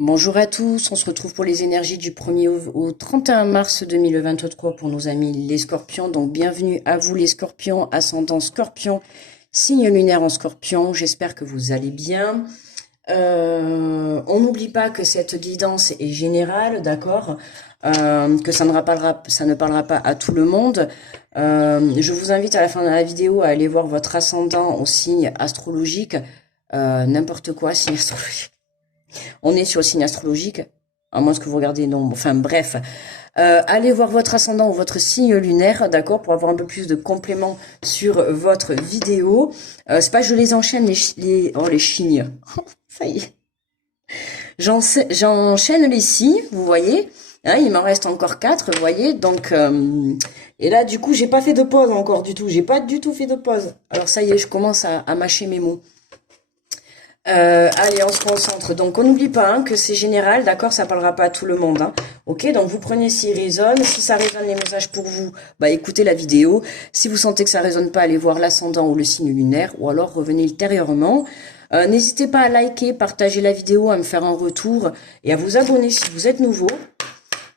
Bonjour à tous, on se retrouve pour les énergies du 1er au 31 mars 2023 pour nos amis les scorpions. Donc bienvenue à vous les scorpions, ascendant scorpion, signe lunaire en scorpion, j'espère que vous allez bien. On n'oublie pas que cette guidance est générale, d'accord, que ça ne parlera pas à tout le monde. Je vous invite à la fin de la vidéo à aller voir votre ascendant au signe astrologique, n'importe quoi, signe astrologique. On est sur le signe astrologique, à moins que vous regardez, non, enfin bref. Allez voir votre ascendant ou votre signe lunaire, d'accord, pour avoir un peu plus de compléments sur votre vidéo. C'est pas que je les enchaîne, les signes. Ça y est. J'enchaîne les signes, vous voyez. Hein, il m'en reste encore 4, vous voyez. Donc, et là, du coup, j'ai pas fait de pause encore du tout. J'ai pas du tout fait de pause. Alors ça y est, je commence à mâcher mes mots. Allez, on se concentre. Donc, on n'oublie pas hein, que c'est général, d'accord, ça parlera pas à tout le monde. Hein. Ok, donc vous prenez s'il résonne. Si ça résonne les messages pour vous, bah écoutez la vidéo. Si vous sentez que ça résonne pas, allez voir l'ascendant ou le signe lunaire, ou alors revenez ultérieurement. N'hésitez pas à liker, partager la vidéo, à me faire un retour et à vous abonner si vous êtes nouveau.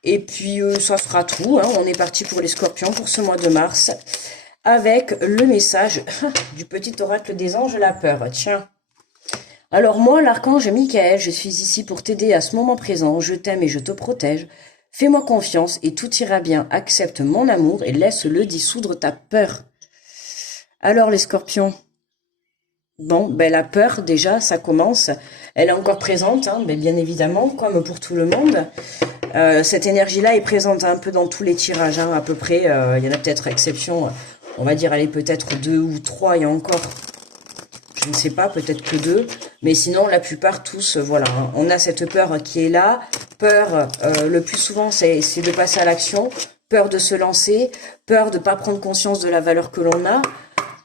Et puis, ça fera tout. Hein. On est parti pour les scorpions pour ce mois de mars avec le message du petit oracle des anges, la peur. Tiens. Alors moi, l'archange Michael, je suis ici pour t'aider à ce moment présent. Je t'aime et je te protège. Fais-moi confiance et tout ira bien. Accepte mon amour et laisse-le dissoudre ta peur. Alors les scorpions. Bon, ben la peur, déjà, ça commence. Elle est encore présente, hein, ben, bien évidemment, comme pour tout le monde. Cette énergie-là est présente un peu dans tous les tirages, hein, à peu près. Il y en a peut-être exception, on va dire, allez, peut-être 2 ou 3, et encore. Je ne sais pas, peut-être que 2. Mais sinon, la plupart, tous, voilà. Hein, on a cette peur qui est là. Peur, le plus souvent, c'est de passer à l'action. Peur de se lancer. Peur de ne pas prendre conscience de la valeur que l'on a.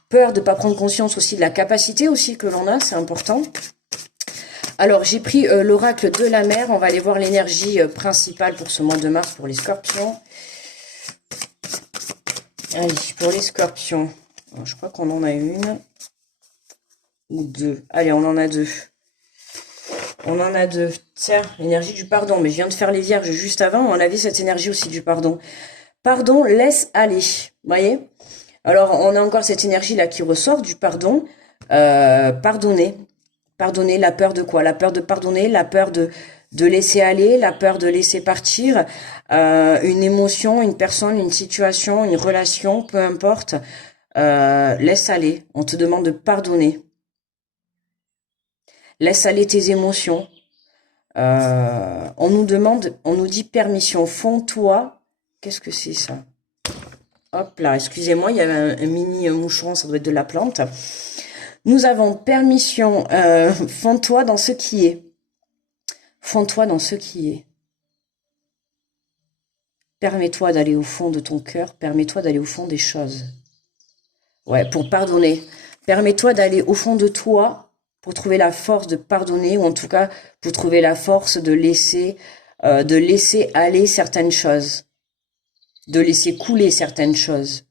Peur de ne pas prendre conscience aussi de la capacité aussi que l'on a, c'est important. Alors, j'ai pris l'oracle de la mer. On va aller voir l'énergie principale pour ce mois de mars pour les scorpions. Allez, pour les scorpions. Alors, je crois qu'on en a une. Ou 2. Allez, on en a 2. On en a 2. Tiens, l'énergie du pardon. Mais je viens de faire les vierges juste avant. On avait cette énergie aussi du pardon. Pardon, laisse aller. Vous voyez? Alors, on a encore cette énergie-là qui ressort du pardon. Pardonner. Pardonner, la peur de quoi? La peur de pardonner, la peur de laisser aller, la peur de laisser partir, une émotion, une personne, une situation, une relation, peu importe. Laisse aller. On te demande de pardonner. Laisse aller tes émotions. On nous demande, on nous dit permission. Fonds-toi. Qu'est-ce que c'est ça? Hop là, excusez-moi, il y avait un mini moucheron, ça doit être de la plante. Nous avons permission. Fonds-toi dans ce qui est. Fonds-toi dans ce qui est. Permets-toi d'aller au fond de ton cœur. Permets-toi d'aller au fond des choses. Ouais, pour pardonner. Permets-toi d'aller au fond de toi pour trouver la force de pardonner, ou en tout cas pour trouver la force de laisser aller certaines choses, de laisser couler certaines choses.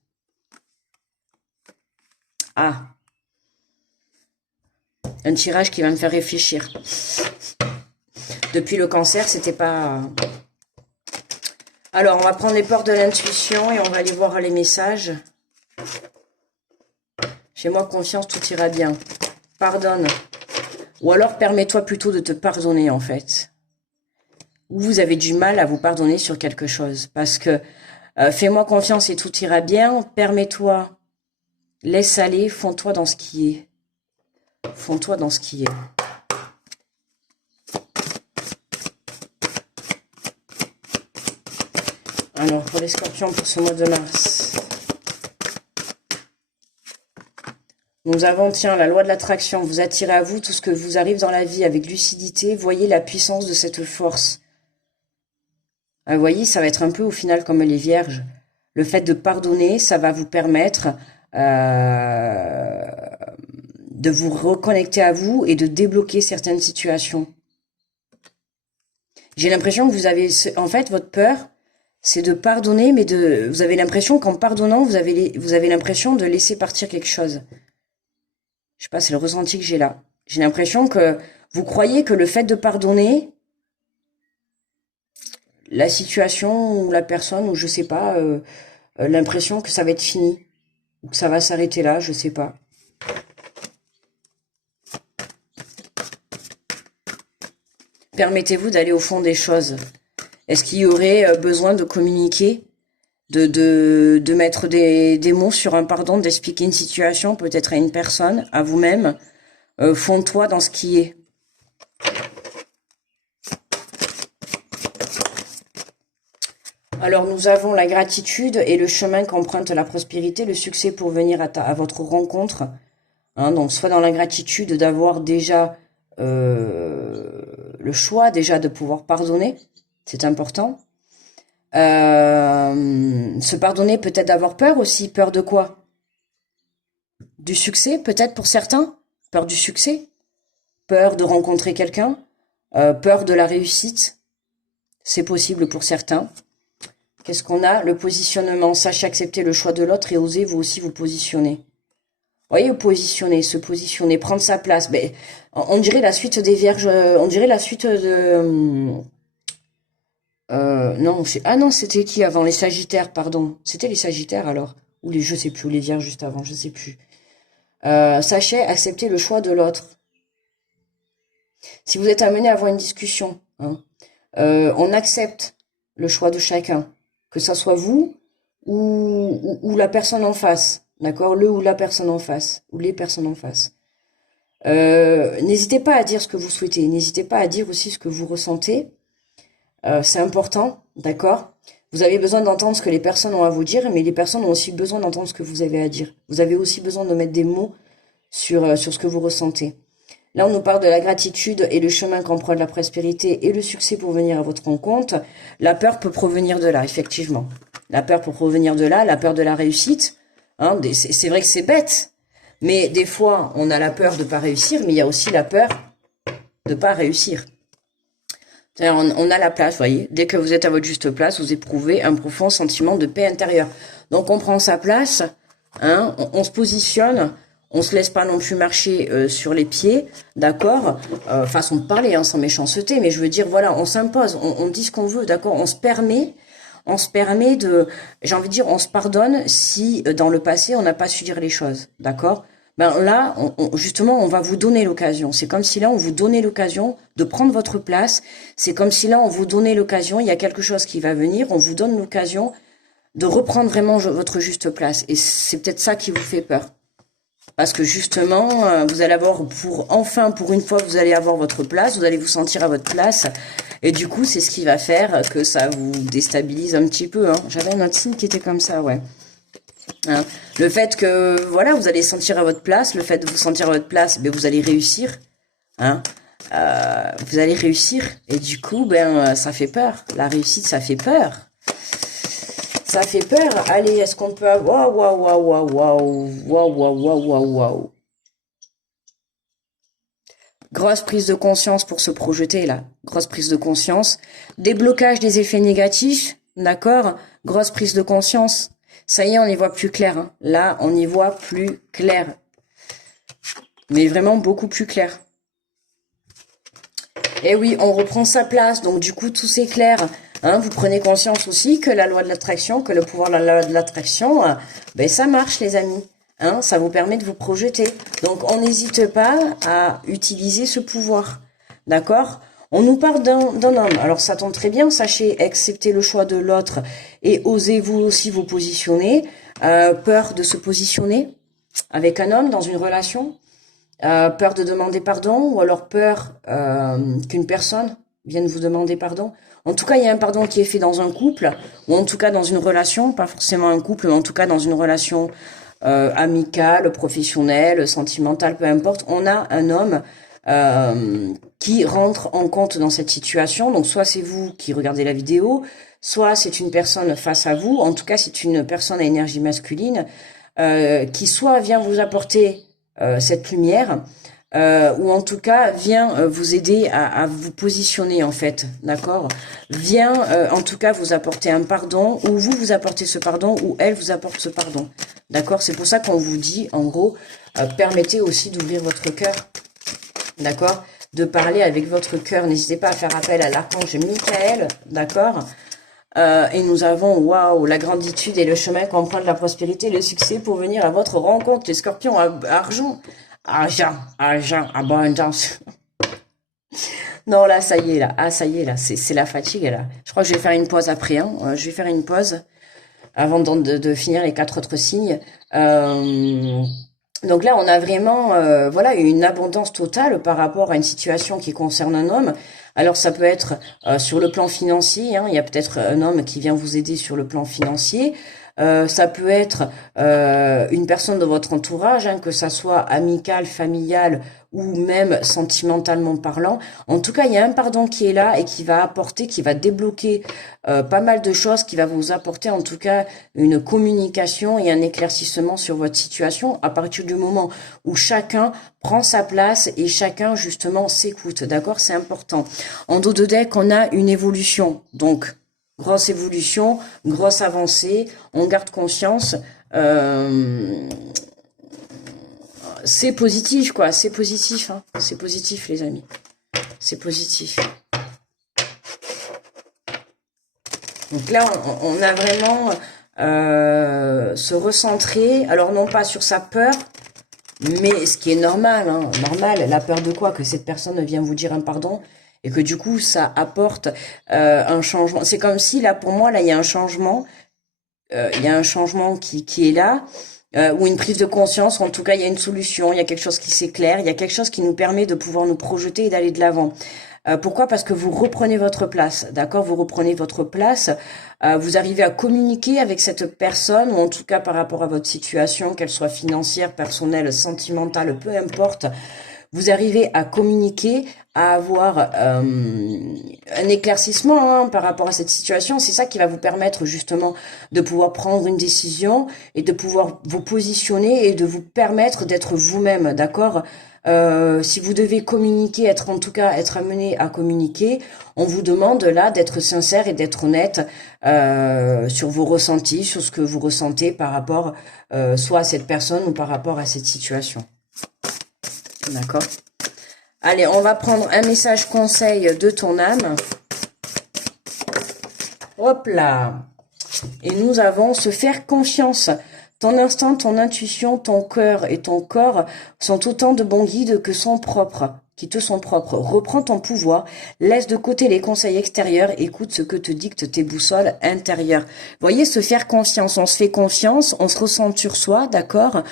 Ah, un tirage qui va me faire réfléchir. Depuis le cancer, c'était pas... Alors, on va prendre les portes de l'intuition et on va aller voir les messages. Fais-moi confiance, tout ira bien. Pardonne. Ou alors, permets-toi plutôt de te pardonner, en fait. Ou vous avez du mal à vous pardonner sur quelque chose. Parce que fais-moi confiance et tout ira bien. Permets-toi. Laisse aller. Fonds-toi dans ce qui est. Fonds-toi dans ce qui est. Alors, pour les scorpions, pour ce mois de mars. Nous avons, tiens, la loi de l'attraction. Vous attirez à vous tout ce que vous arrive dans la vie avec lucidité. Voyez la puissance de cette force. Vous voyez, ça va être un peu au final comme les vierges. Le fait de pardonner, ça va vous permettre de vous reconnecter à vous et de débloquer certaines situations. J'ai l'impression que vous avez... En fait, votre peur, c'est de pardonner, mais vous avez l'impression qu'en pardonnant, vous avez l'impression de laisser partir quelque chose. Je sais pas, c'est le ressenti que j'ai là. J'ai l'impression que vous croyez que le fait de pardonner, la situation ou la personne, ou je sais pas, l'impression que ça va être fini, ou que ça va s'arrêter là, je sais pas. Permettez-vous d'aller au fond des choses. Est-ce qu'il y aurait besoin de communiquer, de mettre des mots sur un pardon, d'expliquer une situation, peut-être à une personne, à vous-même, fonds-toi dans ce qui est. Alors, nous avons la gratitude et le chemin qu'emprunte la prospérité, le succès pour venir à votre rencontre. Hein, donc, soit dans la gratitude d'avoir déjà le choix, déjà de pouvoir pardonner, c'est important. Se pardonner, peut-être d'avoir peur aussi. Peur de quoi? Du succès, peut-être pour certains. Peur du succès. Peur de rencontrer quelqu'un. Peur de la réussite. C'est possible pour certains. Qu'est-ce qu'on a? Le positionnement. Sachez accepter le choix de l'autre et osez vous aussi vous positionner. Vous voyez, positionner, se positionner, prendre sa place. Ben, on dirait la suite des vierges. On dirait la suite de... non, ah non, c'était qui avant? Les sagittaires, pardon. C'était les sagittaires alors. Ou les, je sais plus, ou les vierges juste avant, je sais plus. Sachez accepter le choix de l'autre. Si vous êtes amené à avoir une discussion, hein, on accepte le choix de chacun. Que ça soit vous ou la personne en face. D'accord? Le ou la personne en face. Ou les personnes en face. N'hésitez pas à dire ce que vous souhaitez. N'hésitez pas à dire aussi ce que vous ressentez. C'est important, d'accord? Vous avez besoin d'entendre ce que les personnes ont à vous dire, mais les personnes ont aussi besoin d'entendre ce que vous avez à dire. Vous avez aussi besoin de mettre des mots sur ce que vous ressentez. Là, on nous parle de la gratitude et le chemin qu'emprunte la prospérité et le succès pour venir à votre rencontre. La peur peut provenir de là, effectivement. La peur peut provenir de là, la peur de la réussite. Hein, c'est vrai que c'est bête, mais des fois, on a la peur de pas réussir, mais il y a aussi la peur de pas réussir. On a la place, vous voyez. Dès que vous êtes à votre juste place, vous éprouvez un profond sentiment de paix intérieure. Donc, on prend sa place, hein, on se positionne, on se laisse pas non plus marcher sur les pieds, d'accord, façon de parler, hein, sans méchanceté, mais je veux dire, voilà, on s'impose, on dit ce qu'on veut, d'accord, on se permet de, j'ai envie de dire, on se pardonne si dans le passé, on n'a pas su dire les choses, d'accord. Ben là, justement, on va vous donner l'occasion. C'est comme si là, on vous donnait l'occasion de prendre votre place. C'est comme si là, on vous donnait l'occasion, il y a quelque chose qui va venir, on vous donne l'occasion de reprendre vraiment votre juste place. Et c'est peut-être ça qui vous fait peur. Parce que justement, vous allez avoir, pour une fois, vous allez avoir votre place, vous allez vous sentir à votre place. Et du coup, c'est ce qui va faire que ça vous déstabilise un petit peu. Hein. J'avais un autre signe qui était comme ça, ouais. Hein. Le fait que, voilà, vous allez sentir à votre place, le fait de vous sentir à votre place, ben, vous allez réussir. Hein. Vous allez réussir. Et du coup, ben, ça fait peur. La réussite, ça fait peur. Ça fait peur. Allez, est-ce qu'on peut avoir... Waouh, waouh, waouh, waouh, waouh, waouh, waouh, waouh, waouh. Grosse prise de conscience pour se projeter, là. Grosse prise de conscience. Déblocage des effets négatifs, d'accord? Grosse prise de conscience. Ça y est, on y voit plus clair. Hein. Là, on y voit plus clair. Mais vraiment beaucoup plus clair. Et oui, on reprend sa place. Donc, du coup, tout s'éclaire. Hein, vous prenez conscience aussi que la loi de l'attraction, que le pouvoir de la loi de l'attraction, ben ça marche les amis. Hein, ça vous permet de vous projeter. Donc on n'hésite pas à utiliser ce pouvoir. D'accord? On nous parle d'un homme. Alors ça tombe très bien, sachez accepter le choix de l'autre et osez vous aussi vous positionner. Peur de se positionner avec un homme dans une relation. Peur de demander pardon ou alors peur qu'une personne vienne vous demander pardon. En tout cas, il y a un pardon qui est fait dans un couple, ou en tout cas dans une relation, pas forcément un couple, mais en tout cas dans une relation amicale, professionnelle, sentimentale, peu importe. On a un homme qui rentre en compte dans cette situation. Donc soit c'est vous qui regardez la vidéo, soit c'est une personne face à vous. En tout cas, c'est une personne à énergie masculine qui soit vient vous apporter cette lumière, ou en tout cas vient vous aider à vous positionner en fait, d'accord, vient en tout cas vous apporter un pardon, ou vous apportez ce pardon, ou elle vous apporte ce pardon, d'accord. C'est pour ça qu'on vous dit en gros permettez aussi d'ouvrir votre cœur, d'accord, de parler avec votre cœur. N'hésitez pas à faire appel à l'archange Michael, d'accord? Et nous avons, waouh, la granditude et le chemin qu'emprunte la prospérité et le succès pour venir à votre rencontre. Les scorpions, argent, abondance. Non, là, ça y est, là. Ah, ça y est, là. C'est la fatigue, là. Je crois que je vais faire une pause après, hein. Je vais faire une pause avant de finir les 4 autres signes. Donc là, on a vraiment, voilà, une abondance totale par rapport à une situation qui concerne un homme. Alors, ça peut être sur le plan financier, hein. Il y a peut-être un homme qui vient vous aider sur le plan financier. Ça peut être une personne de votre entourage, hein, que ça soit amical, familial ou même sentimentalement parlant. En tout cas, il y a un pardon qui est là et qui va apporter, qui va débloquer pas mal de choses, qui va vous apporter en tout cas une communication et un éclaircissement sur votre situation à partir du moment où chacun prend sa place et chacun justement s'écoute. D'accord? C'est important. En dos de deck, on a une évolution. Donc, grosse évolution, grosse avancée, on garde conscience. C'est positif, quoi. C'est positif, hein. C'est positif, les amis. C'est positif. Donc là, on a vraiment se recentrer. Alors, non pas sur sa peur, mais ce qui est normal, hein. Normal, la peur de quoi? Que cette personne vient vous dire un pardon et que du coup, ça apporte un changement. C'est comme si, là, pour moi, là, il y a un changement. Il y a un changement qui est là. Ou une prise de conscience, en tout cas il y a une solution, il y a quelque chose qui s'éclaire, il y a quelque chose qui nous permet de pouvoir nous projeter et d'aller de l'avant. Pourquoi? Parce que vous reprenez votre place, d'accord? Vous reprenez votre place, vous arrivez à communiquer avec cette personne, ou en tout cas par rapport à votre situation, qu'elle soit financière, personnelle, sentimentale, peu importe. Vous arrivez à communiquer, à avoir un éclaircissement, hein, par rapport à cette situation. C'est ça qui va vous permettre justement de pouvoir prendre une décision et de pouvoir vous positionner et de vous permettre d'être vous-même, d'accord? Si vous devez communiquer, être amené à communiquer, on vous demande là d'être sincère et d'être honnête sur vos ressentis, sur ce que vous ressentez par rapport soit à cette personne ou par rapport à cette situation. D'accord? Allez, on va prendre un message conseil de ton âme. Hop là! Et nous avons se faire confiance. Ton instinct, ton intuition, ton cœur et ton corps sont autant de bons guides qui te sont propres. Reprends ton pouvoir, laisse de côté les conseils extérieurs, écoute ce que te dictent tes boussoles intérieures. Voyez, se faire confiance, on se fait confiance, on se ressent sur soi, d'accord?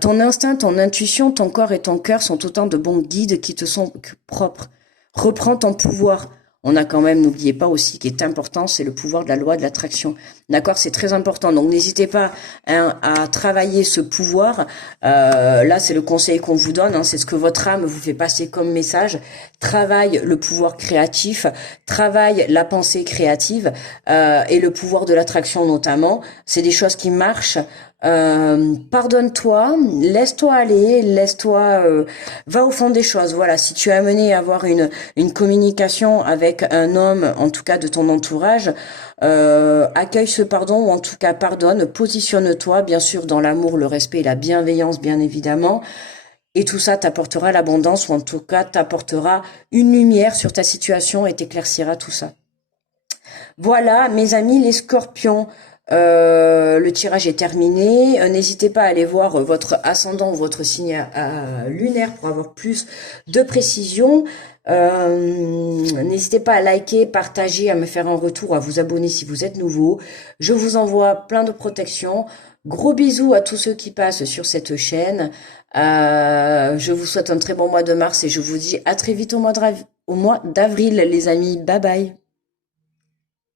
Ton instinct, ton intuition, ton corps et ton cœur sont autant de bons guides qui te sont propres. Reprends ton pouvoir. On a quand même, n'oubliez pas aussi, qui est important, c'est le pouvoir de la loi de l'attraction. D'accord, c'est très important. Donc, n'hésitez pas, hein, à travailler ce pouvoir. Là, c'est le conseil qu'on vous donne, hein, c'est ce que votre âme vous fait passer comme message. Travaille le pouvoir créatif, travaille la pensée créative et le pouvoir de l'attraction notamment. C'est des choses qui marchent. Pardonne-toi, laisse-toi aller, va au fond des choses. Voilà, si tu es amené à avoir une communication avec un homme, en tout cas de ton entourage, accueille ce pardon, ou en tout cas pardonne, positionne-toi, bien sûr, dans l'amour, le respect et la bienveillance, bien évidemment. Et tout ça t'apportera l'abondance, ou en tout cas t'apportera une lumière sur ta situation et t'éclaircira tout ça. Voilà, mes amis, les scorpions. Le tirage est terminé. N'hésitez pas à aller voir votre ascendant ou votre signe lunaire pour avoir plus de précision. N'hésitez pas à liker, partager, à me faire un retour, à vous abonner si vous êtes nouveau. Je vous envoie plein de protections. Gros bisous à tous ceux qui passent sur cette chaîne. Je vous souhaite un très bon mois de mars et je vous dis à très vite au mois d'avril, les amis. Bye bye.